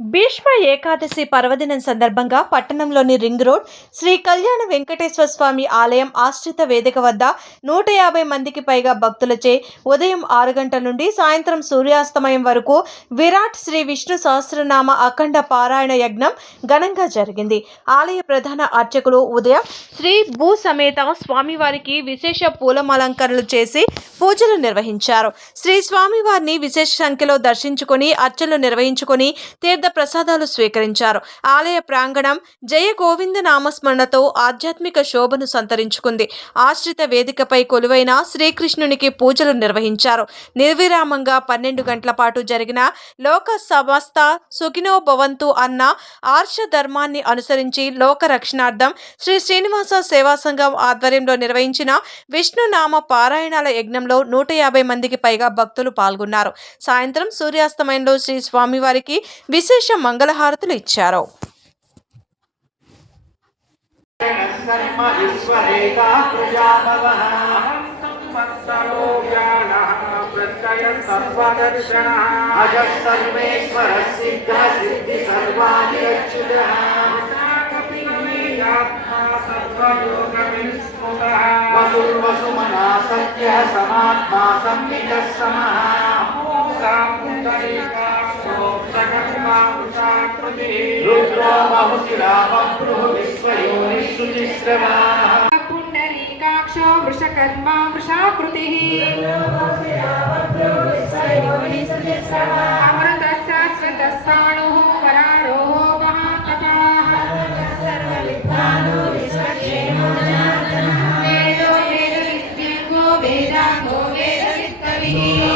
భీష్మ ఏకాదశి పర్వదినం సందర్భంగా పట్టణంలోని రింగ్ రోడ్ శ్రీ కళ్యాణ వెంకటేశ్వర స్వామి ఆలయం ఆశ్రిత వేదిక వద్ద నూట యాభై మందికి పైగా భక్తులచే ఉదయం ఆరు గంటల నుండి సాయంత్రం సూర్యాస్తమయం వరకు విరాట్ శ్రీ విష్ణు సహస్రనామ అఖండ పారాయణ యజ్ఞం ఘనంగా జరిగింది. ఆలయ ప్రధాన అర్చకులు ఉదయం శ్రీ భూ సమేత స్వామివారికి విశేష పూలమలంకరణలు చేసి పూజలు నిర్వహించారు. శ్రీ స్వామివారిని విశేష సంఖ్యలో దర్శించుకొని అర్చనలు నిర్వహించుకొని తీర్థ ప్రసాదాలు స్వీకరించారు. ఆలయ ప్రాంగణం జయ గోవింద నామస్మరణతో ఆధ్యాత్మిక శోభను సంతరించుకుంది. ఆశ్రిత వేదికపై కొలువైన శ్రీకృష్ణునికి పూజలు నిర్వహించారు. నిర్విరామంగా పన్నెండు గంటల పాటు జరిగిన లోక సమస్త సుఖినో భవంతు అన్న ఆర్ష ధర్మాన్ని అనుసరించి లోక రక్షణార్థం శ్రీ శ్రీనివాస సేవా సంఘం ఆధ్వర్యంలో నిర్వహించిన విష్ణునామ పారాయణాల యజ్ఞంలో నూట యాభై మందికి పైగా భక్తులు పాల్గొన్నారు. సాయంత్రం సూర్యాస్తమయంలో శ్రీ స్వామివారికి విశేష విశేష మంగళహారతులు ఇచ్చారు. సత్య సమాత్మా సంవిత సమూగా पुण्डरीकाक्षो वृषकर्मा वृषाकृतिः अमृतशाश्वतस्वाणुः वरारोहो महाकपाः वेदो वेदविद्यङ्गो वेदाङ्गो वेदवित्तविः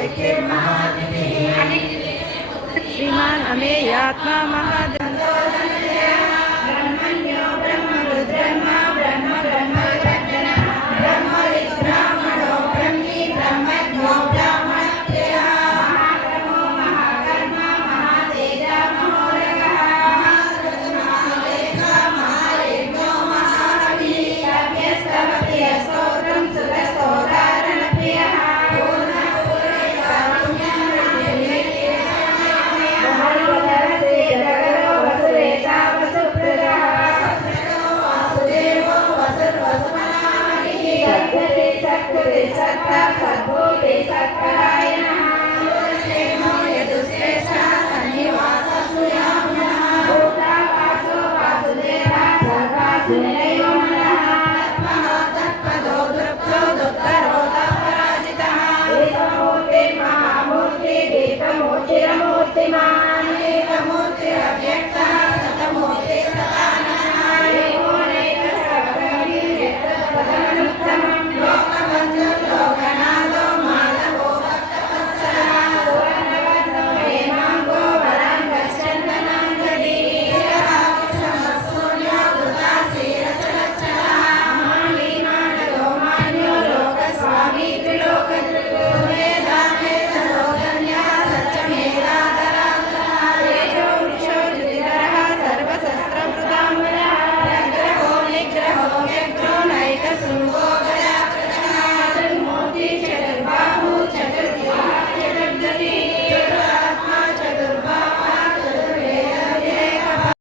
शक्य महात्मे श्रीमान यात्मा महादेव। सत्गुरुसत्ता सद्गुरुसत्कराय नमः